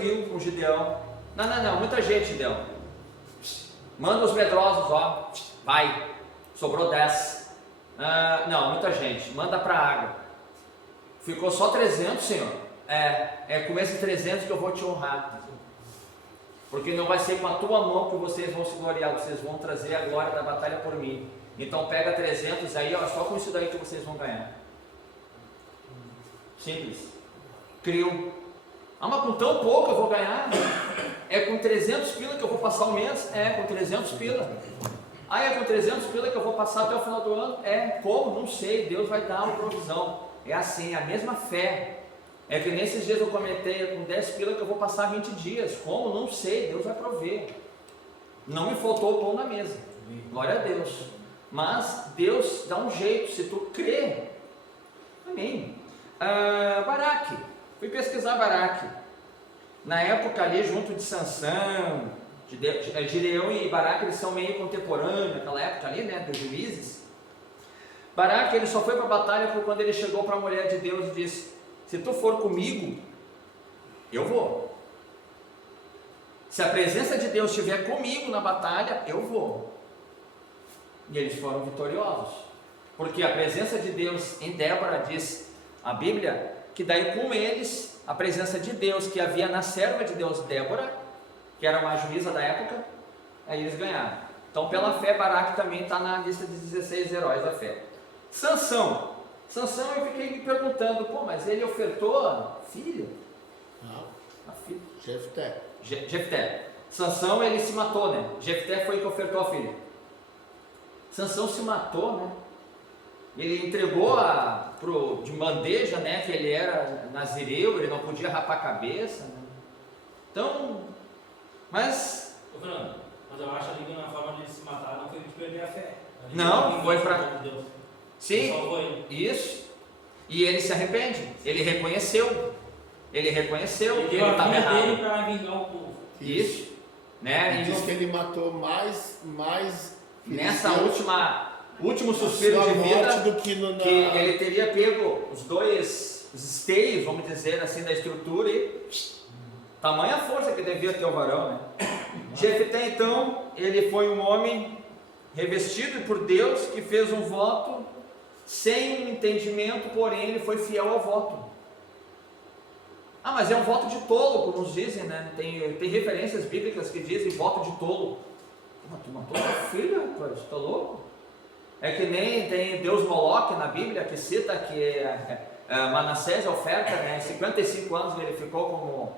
2.000 com Gideão. Não, muita gente, Gideão. Manda os medrosos, ó, vai. Sobrou 10. Não, muita gente, manda para a água. Ficou só 300, Senhor. É com esses 300 que eu vou te honrar. Porque não vai ser com a tua mão que vocês vão se gloriar, vocês vão trazer a glória da batalha por mim. Então pega 300 aí, ó, só com isso daí que vocês vão ganhar. Simples. Criou. Mas com tão pouco eu vou ganhar? É com 300 pila que eu vou passar o mês? É com 300 pila. É com 300 pila que eu vou passar até o final do ano? Como? Não sei, Deus vai dar uma provisão. É assim, a mesma fé. É que nesses dias eu comentei, com 10 pila que eu vou passar 20 dias. Como? Não sei, Deus vai prover. Não me faltou o pão na mesa. Glória a Deus. Mas Deus dá um jeito, se tu crer. Amém. Baraque. Fui pesquisar Baraque. Na época ali, junto de Sansão, Gideão e Baraque, eles são meio contemporâneos, naquela época ali, né, dos juízes. Baraque, ele só foi para a batalha por quando ele chegou para a mulher de Deus e disse: se tu for comigo, eu vou. Se a presença de Deus estiver comigo na batalha, eu vou. E eles foram vitoriosos. Porque a presença de Deus em Débora, diz a Bíblia, que daí com eles, a presença de Deus que havia na serva de Deus Débora, que era uma juíza da época, aí eles ganharam. Então pela fé, Baraque também está na lista de 16 heróis da fé. Sansão eu fiquei me perguntando, mas ele ofertou a filha? Não. A filha. Jefté. Sansão, ele se matou, né? Jefté foi que ofertou a filha. Sansão se matou, né? Ele entregou de bandeja, né? Que ele era nazireu, ele não podia rapar a cabeça, né? Então, mas eu acho ali que na forma de ele se matar não foi de perder a fé. Não, foi para Deus. Sim, isso. E ele se arrepende. Ele reconheceu. Ele que ele estava errado. Para vingar o povo. Isso. Né? E diz que ele matou mais nessa último suspiro de vida do que que ele teria pego os esteios, vamos dizer assim, da estrutura e tamanha força que devia ter o varão, né? Jefté, então, ele foi um homem revestido por Deus que fez um voto sem um entendimento, porém ele foi fiel ao voto. Mas é um voto de tolo, como nos dizem, né? Tem referências bíblicas que dizem voto de tolo. Tu matou tua filha, rapaz, tá louco? É que nem tem Deus Moloque na Bíblia, que cita que Manassés oferta, né? 55 anos ele ficou como,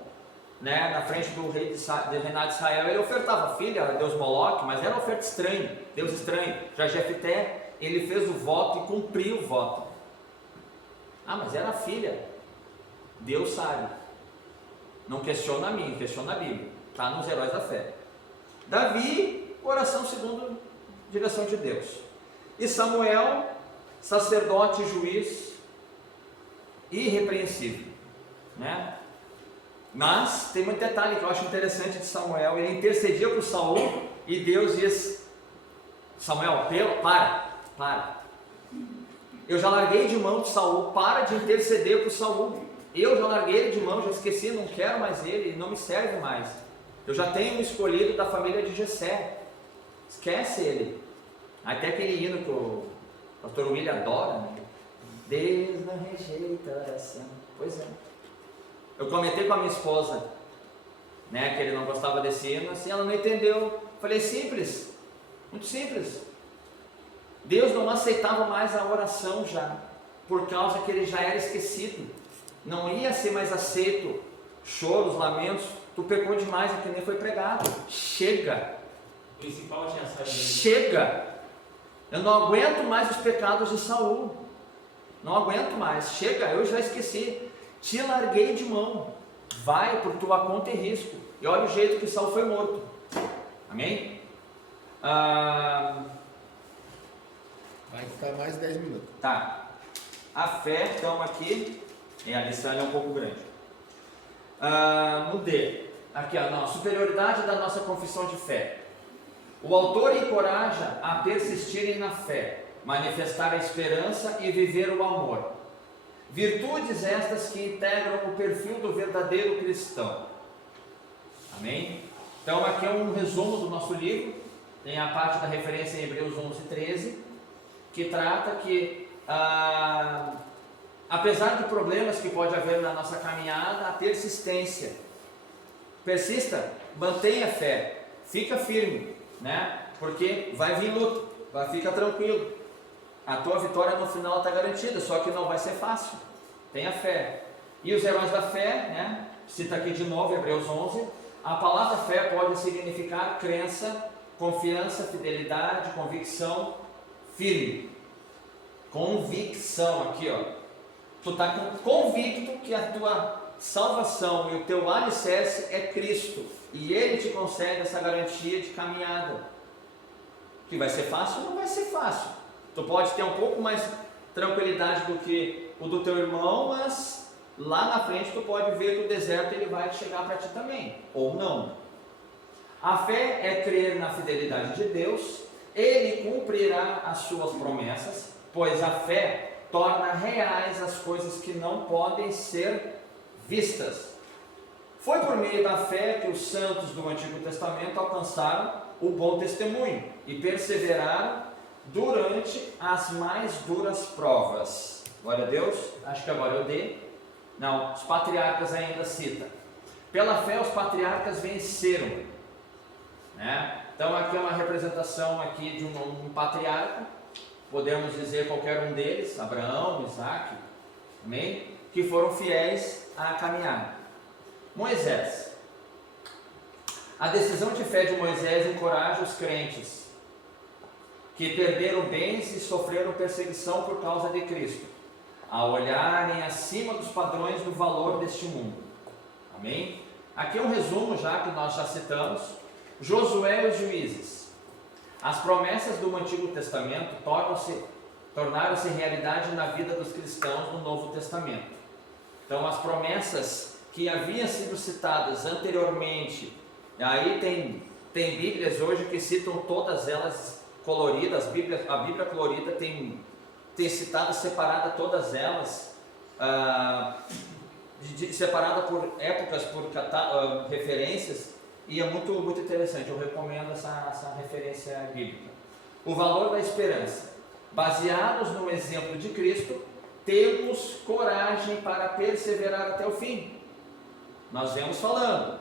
né, na frente do reinado de Israel, ele ofertava filha a Deus Moloque, mas era oferta estranha, Deus estranho. Já Jefté, ele fez o voto e cumpriu o voto. Mas era a filha. Deus sabe. Não questiona a mim, questiona a Bíblia. Está nos heróis da fé. Davi, oração segundo direção de Deus. E Samuel, sacerdote, juiz, irrepreensível, né? Mas tem um detalhe que eu acho interessante de Samuel. Ele intercedia por Saul e Deus diz: Samuel, para. Eu já larguei de mão de Saul, para de interceder por Saul. Eu já larguei ele de mão, já esqueci, não quero mais ele, não me serve mais. Eu já tenho um escolhido da família de Jessé. Esquece ele. Até aquele hino que o pastor William adora, né? Deus não rejeita a oração. Pois é. Eu comentei com a minha esposa, né, que ele não gostava desse hino, assim, ela não entendeu. Falei, simples, muito simples. Deus não aceitava mais a oração já, por causa que ele já era esquecido. Não ia ser mais aceito choros, lamentos. Tu pecou demais, é que nem foi pregado. Chega. O principal tinha saído. Chega. Eu não aguento mais os pecados de Saul. Não aguento mais. Chega, eu já esqueci. Te larguei de mão. Vai por tua conta e risco. E olha o jeito que Saul foi morto. Amém? Vai ficar mais 10 minutos. Tá. A fé, então, aqui. A lição é um pouco grande. No D. Aqui, a superioridade da nossa confissão de fé. O autor encoraja a persistirem na fé, manifestar a esperança e viver o amor. Virtudes estas que integram o perfil do verdadeiro cristão. Amém? Então aqui é um resumo do nosso livro. Tem a parte da referência em Hebreus 11:13, que trata que apesar de problemas que pode haver na nossa caminhada, a persistência. Persista, mantenha a fé, fica firme, né? Porque vai vir luta, fica tranquilo. A tua vitória no final está garantida, só que não vai ser fácil. Tenha fé. E os heróis da fé, né? Cita aqui de novo Hebreus 11. A palavra fé pode significar crença, confiança, fidelidade, convicção, firme. Convicção aqui, ó. Tu está convicto que a tua salvação e o teu alicerce é Cristo, e Ele te concede essa garantia de caminhada. Que vai ser fácil? Não vai ser fácil. Tu pode ter um pouco mais tranquilidade do que o do teu irmão, mas lá na frente tu pode ver que o deserto ele vai chegar para ti também, ou não. A fé é crer na fidelidade de Deus. Ele cumprirá as suas promessas, pois a fé torna reais as coisas que não podem ser vistas. Foi por meio da fé que os santos do Antigo Testamento alcançaram o bom testemunho e perseveraram durante as mais duras provas. Glória a Deus. Acho que agora eu dei. Não, os patriarcas ainda cita. Pela fé os patriarcas venceram, né? Então aqui é uma representação aqui de um patriarca. Podemos dizer qualquer um deles, Abraão, Isaac, amém? Que foram fiéis à caminhada. Moisés. A decisão de fé de Moisés encoraja os crentes que perderam bens e sofreram perseguição por causa de Cristo, a olharem acima dos padrões do valor deste mundo. Amém? Aqui é um resumo já que nós já citamos. Josué e os juízes. As promessas do Antigo Testamento tornaram-se realidade na vida dos cristãos no Novo Testamento. Então as promessas que haviam sido citadas anteriormente, aí tem Bíblias hoje que citam todas elas coloridas. A Bíblia colorida tem citado separada todas elas, separada por épocas, por referências, e é muito, muito interessante. Eu recomendo essa referência bíblica. O valor da esperança. Baseados no exemplo de Cristo, temos coragem para perseverar até o fim. Nós vemos falando,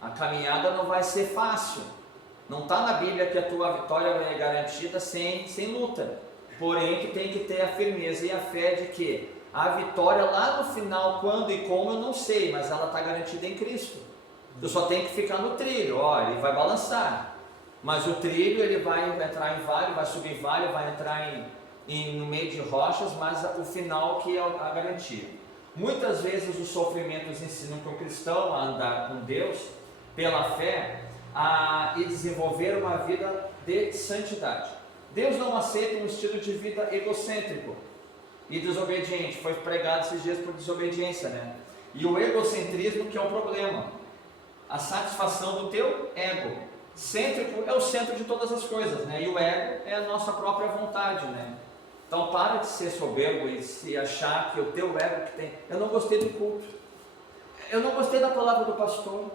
a caminhada não vai ser fácil. Não está na Bíblia que a tua vitória é garantida sem luta. Porém, tu tem que ter a firmeza e a fé de que a vitória lá no final, quando e como, eu não sei, mas ela está garantida em Cristo. Tu só tem que ficar no trilho, ele vai balançar. Mas o trilho ele vai entrar em vale, vai subir vale, vai entrar no meio de rochas, mas o final que é a garantia. Muitas vezes os sofrimentos ensinam que o cristão a andar com Deus pela fé e desenvolver uma vida de santidade. Deus não aceita um estilo de vida egocêntrico e desobediente. Foi pregado esses dias por desobediência, né? E o egocentrismo que é o problema. A satisfação do teu ego. Cêntrico é o centro de todas as coisas, né? E o ego é a nossa própria vontade, né? Então para de ser soberbo e se achar que o teu ego que tem. Eu não gostei do culto. Eu não gostei da palavra do pastor.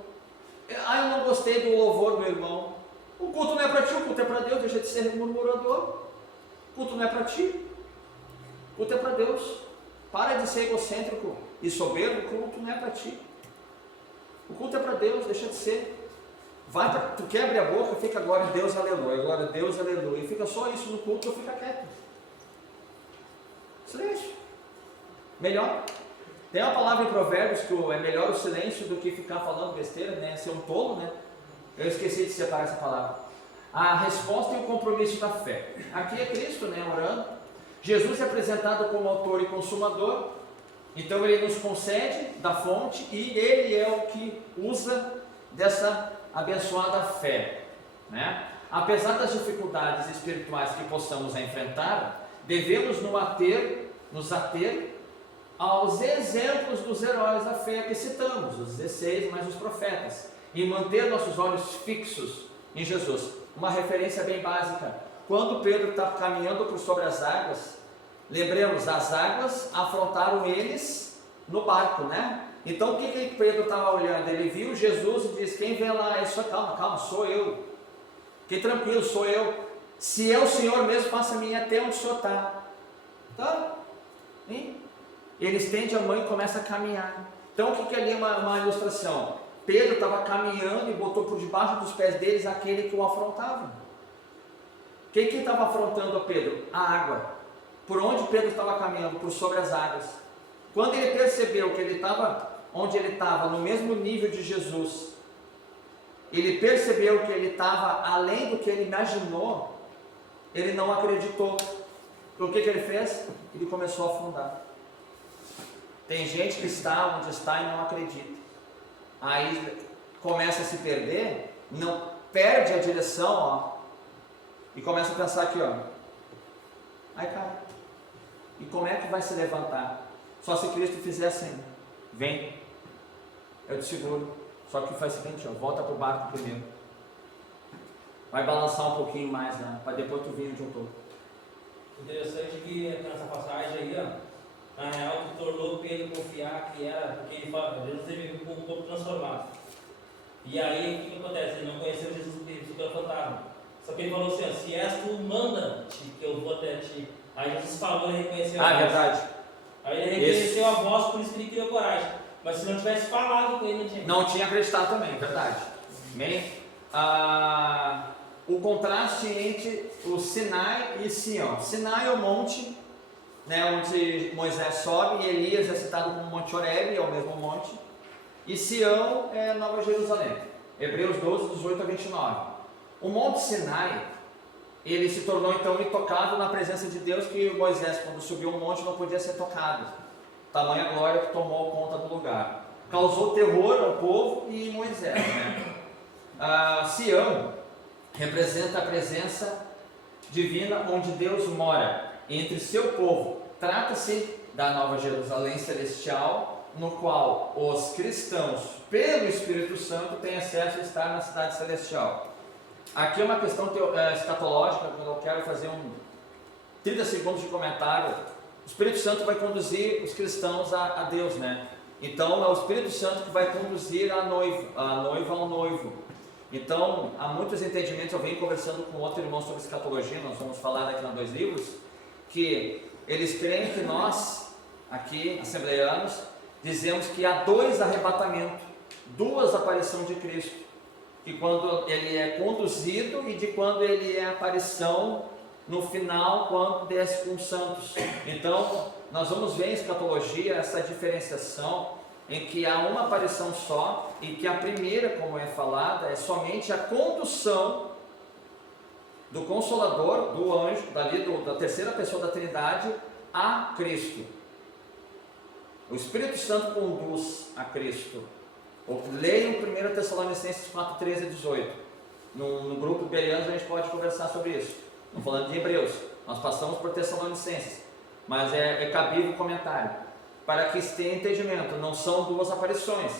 Eu não gostei do louvor do meu irmão. O culto não é para ti, o culto é para Deus. Deixa de ser murmurador. O culto não é para ti. O culto é para Deus. Para de ser egocêntrico e soberbo. O culto não é para ti. O culto é para Deus, deixa de ser. Tu quebra a boca, fica glória a Deus, aleluia, glória a Deus, aleluia. E fica só isso no culto, eu fico quieto. Silêncio. Melhor. Tem uma palavra em Provérbios que é melhor o silêncio do que ficar falando besteira, né? Ser um tolo, né? Eu esqueci de separar essa palavra. A resposta e o compromisso da fé. Aqui é Cristo, né? Orando. Jesus é apresentado como autor e consumador. Então ele nos concede da fonte e ele é o que usa dessa abençoada fé, né? Apesar das dificuldades espirituais que possamos enfrentar, devemos nos ater aos exemplos dos heróis da fé que citamos, os 16 mais os profetas, e manter nossos olhos fixos em Jesus. Uma referência bem básica. Quando Pedro está caminhando por sobre as águas, lembremos, as águas afrontaram eles no barco, né? Então o que Pedro estava olhando? Ele viu Jesus e disse: quem vem lá? Ele só, calma, sou eu. Fique tranquilo, sou eu. Se é o Senhor mesmo, faça-me ir até onde o Senhor está. Tá? Hein? Ele estende a mão e começa a caminhar. Então o que ali é uma ilustração? Pedro estava caminhando e botou por debaixo dos pés deles aquele que o afrontava. Quem que estava afrontando a Pedro? A água. Por onde Pedro estava caminhando? Por sobre as águas. Quando ele percebeu que ele estava onde ele estava, no mesmo nível de Jesus, ele percebeu que ele estava além do que ele imaginou, ele não acreditou. O que ele fez? Ele começou a afundar. Tem gente que está onde está e não acredita. Aí começa a se perder, não perde a direção, ó, e começa a pensar aqui, ó. Aí cai. E como é que vai se levantar? Só se Cristo fizer assim: vem, eu te seguro. Só que faz o seguinte, ó, volta para o barco primeiro. Vai balançar um pouquinho mais, né? Para depois tu vir onde eu estou. Interessante que nessa passagem aí, ó, na real, que tornou Pedro confiar que era, porque ele fala, Jesus teve um corpo transformado. E aí, o que acontece? Ele não conheceu Jesus pelo fantasma. Só que ele falou assim: ó, se és tu, manda-te, que eu vou até ti. Aí Jesus falou e reconheceu a voz. Verdade. Aí ele reconheceu a voz, por isso que ele criou coragem. Mas se não tivesse falado com ele, não tinha acreditado também, verdade. Amém? O contraste entre o Sinai e Sião. Sinai é o monte, né, onde Moisés sobe, e Elias é citado como Monte Horebe, é o mesmo monte. E Sião é Nova Jerusalém. Hebreus 12, 18 a 29. O Monte Sinai, ele se tornou então intocável na presença de Deus, que Moisés, quando subiu o monte, não podia ser tocado. Tamanha glória que tomou conta do lugar. Causou terror ao povo e Moisés, né? Sião representa a presença divina onde Deus mora entre seu povo. Trata-se da Nova Jerusalém celestial, no qual os cristãos, pelo Espírito Santo, têm acesso a estar na cidade celestial. Aqui é uma questão escatológica, quando eu quero fazer 30 segundos de comentário. O Espírito Santo vai conduzir os cristãos a Deus, né? Então é o Espírito Santo que vai conduzir a noiva ao noivo. Então há muitos entendimentos. Eu venho conversando com outro irmão sobre escatologia, nós vamos falar daqui a 2 livros, que eles creem que nós, aqui, assembleianos, dizemos que há 2 arrebatamentos, 2 aparições de Cristo, que quando ele é conduzido e de quando ele é aparição no final, quando desce com os santos. Então nós vamos ver em escatologia essa diferenciação em que há uma aparição só, e que a primeira, como é falada, é somente a condução do Consolador, do anjo, da terceira pessoa da Trindade, a Cristo. O Espírito Santo conduz a Cristo. Leiam 1 Tessalonicenses 4, 13 e 18. No grupo Bereanos a gente pode conversar sobre isso. Não falando de Hebreus, nós passamos por Tessalonicenses, mas é cabível o comentário, para que se tenha entendimento. Não são 2 aparições.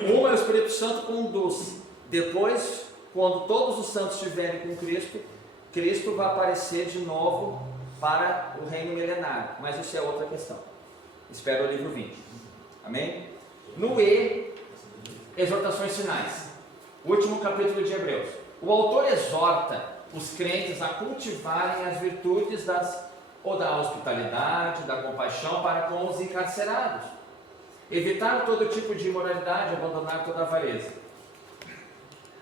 Uma é o Espírito Santo conduz. Depois, quando todos os santos estiverem com Cristo, Cristo vai aparecer de novo para o reino milenário. Mas isso é outra questão. Espero o livro 20. Amém? No E, exortações finais. Último capítulo de Hebreus. O autor exorta os crentes a cultivarem as virtudes da hospitalidade, da compaixão para com os encarcerados, evitar todo tipo de imoralidade, abandonar toda avareza.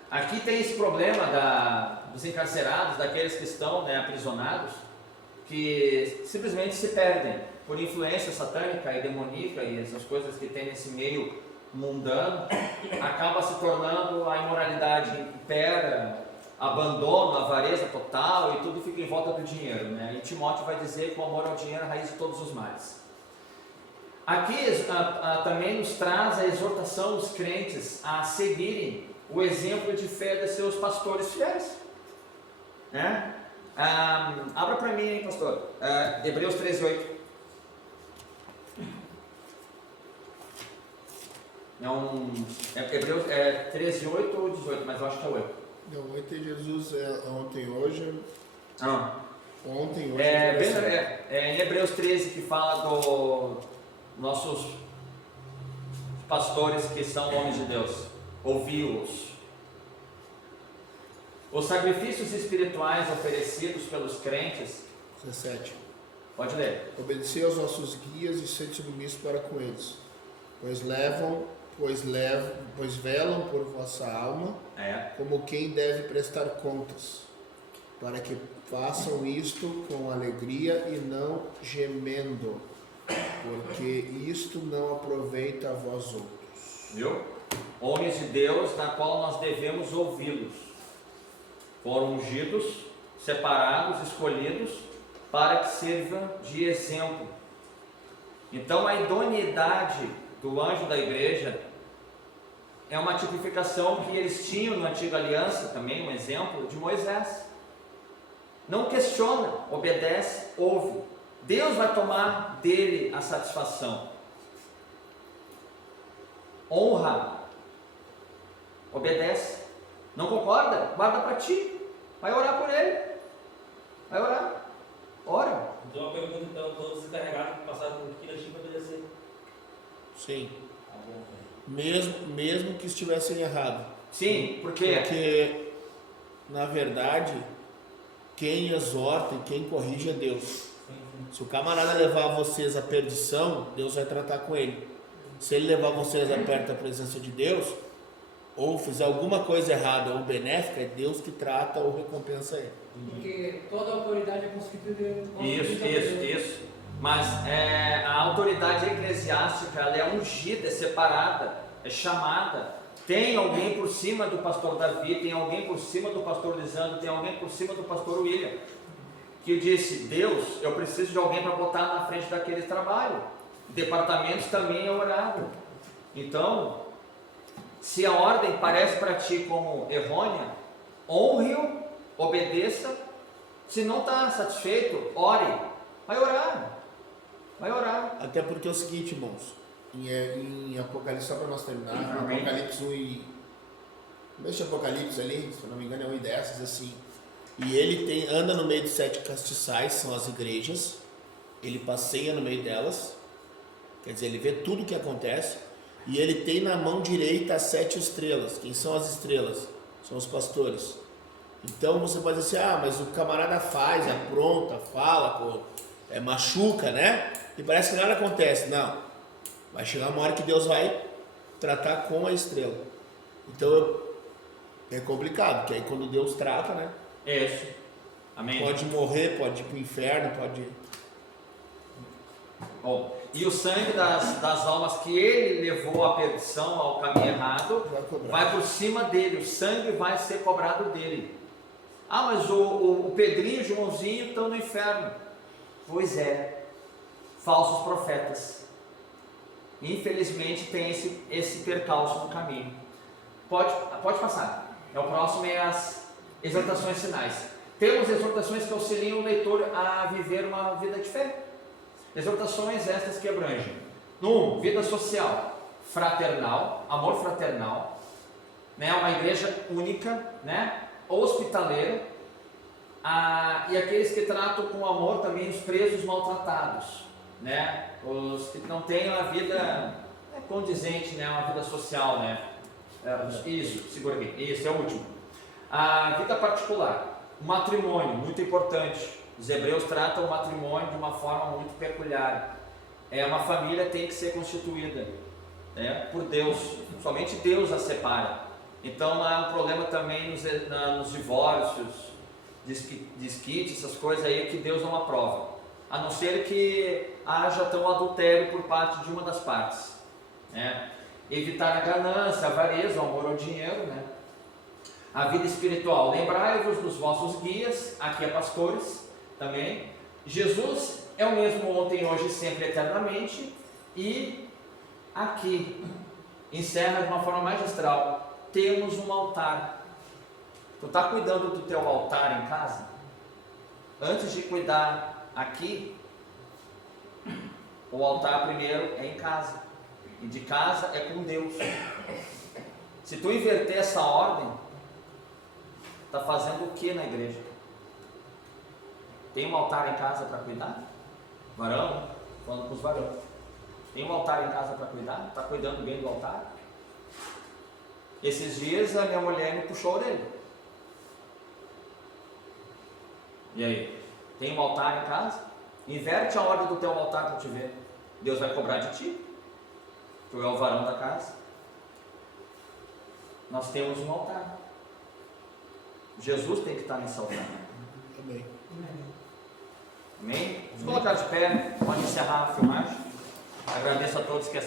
Aqui tem esse problema dos encarcerados, daqueles que estão, né, aprisionados, que simplesmente se perdem por influência satânica e demoníaca e essas coisas que tem nesse meio mundano, acaba se tornando a imoralidade impera, abandono, avareza total, e tudo fica em volta do dinheiro, né? E Timóteo vai dizer que o amor ao dinheiro é a raiz de todos os males. Aqui também nos traz a exortação dos crentes a seguirem o exemplo de fé de seus pastores fiéis, né? Abra para mim, hein, pastor, Hebreus 13:8. Hebreus 13:8 ou 18, mas eu acho que é 8. Não, 8 é Jesus, ontem, hoje. Ontem, hoje. Em Hebreus 13 que fala do nossos pastores que são homens de Deus, ouvi-los. Os sacrifícios espirituais oferecidos pelos crentes, 17. pode ler. Obedecei aos nossos guias e sede submisso para com eles, pois velam por vossa alma, como quem deve prestar contas, para que façam isto com alegria e não gemendo, porque isto não aproveita a vós outros. Viu? Homens de Deus, na qual nós devemos ouvi-los. Foram ungidos, separados, escolhidos, para que sirvam de exemplo. Então a idoneidade do anjo da igreja é uma tipificação que eles tinham na antiga aliança, também um exemplo de Moisés. Não questiona, obedece, ouve. Deus vai tomar dele a satisfação. Honra, obedece. Não concorda? Guarda para ti. Vai orar por ele. Vai orar. Ora. Então uma pergunta, então, todos encarregados que passaram por aqui, nós tínhamos que obedecer. Sim. Tá bom, Mesmo que estivessem errado. Sim, Porque, na verdade, quem exorta e quem corrige é Deus. Se o camarada levar vocês à perdição, Deus vai tratar com ele. Se ele levar vocês perto da presença de Deus, ou fizer alguma coisa errada ou benéfica, é Deus que trata ou recompensa ele. Porque toda autoridade é constituída. Isso. Mas a autoridade eclesiástica, ela é ungida, é separada, é chamada. Tem alguém por cima do pastor Davi, tem alguém por cima do pastor Lisandro, tem alguém por cima do pastor William, que disse: Deus, eu preciso de alguém para botar na frente daquele trabalho. Departamentos também é orado. Então, se a ordem parece para ti como errônea, honre-o, obedeça. Se não está satisfeito, ore. Vai orar. Vai orar. Até porque é o seguinte, irmãos, em Apocalipse, só para nós terminar, Apocalipse 1 e... Deixa Apocalipse ali, se eu não me engano é 1 e 10, diz assim: e ele anda no meio de 7 castiçais, são as igrejas, ele passeia no meio delas, quer dizer, ele vê tudo o que acontece, e ele tem na mão direita as 7 estrelas. Quem são as estrelas? São os pastores. Então você pode dizer assim: mas o camarada faz, apronta, fala, machuca, né? E parece que nada acontece. Não, vai chegar uma hora que Deus vai tratar com a estrela. Então é complicado, porque aí quando Deus trata, né? Isso. Amém. Pode morrer, pode ir para o inferno, pode... Bom, e o sangue das almas que ele levou à perdição, ao caminho errado, vai por cima dele. O sangue vai ser cobrado dele. Mas o Pedrinho e o Joãozinho estão no inferno. Pois é, falsos profetas. Infelizmente tem esse percalço no caminho. Pode passar. O próximo é as exortações finais. Temos exortações que auxiliam o leitor a viver uma vida de fé. Exortações estas que abrangem: 1. Vida social, fraternal, amor fraternal, né? Uma igreja única, né? Hospitaleira, e aqueles que tratam com amor também os presos maltratados, né? Os que não têm uma vida condizente, né? Uma vida social, né? Isso, segura aqui, isso é o último. A vida particular, o matrimônio, muito importante. Os hebreus tratam o matrimônio de uma forma muito peculiar. Uma família tem que ser constituída, né, por Deus, somente Deus a separa. Então há um problema também nos divórcios, desquites, essas coisas aí que Deus não aprova, a não ser que haja tão adultério por parte de uma das partes, né? Evitar a ganância, a avareza, o amor ao dinheiro, né? A vida espiritual, lembrai-vos dos vossos guias, aqui é pastores também. Jesus é o mesmo ontem, hoje e sempre, eternamente. E aqui encerra de uma forma magistral: temos um altar. Tu está cuidando do teu altar em casa? Antes de cuidar aqui, o altar primeiro é em casa, e de casa é com Deus. Se tu inverter essa ordem, está fazendo o que na igreja? Tem um altar em casa para cuidar? Varão? Falando com os varões. Tem um altar em casa para cuidar? Está cuidando bem do altar? Esses dias a minha mulher me puxou a orelha. E aí? Tem um altar em casa? Inverte a ordem do teu altar para te ver. Deus vai cobrar de ti. Tu é o varão da casa. Nós temos um altar. Jesus tem que estar nesse altar. Amém. Amém? Vamos colocar de pé. Pode encerrar a filmagem. Agradeço a todos que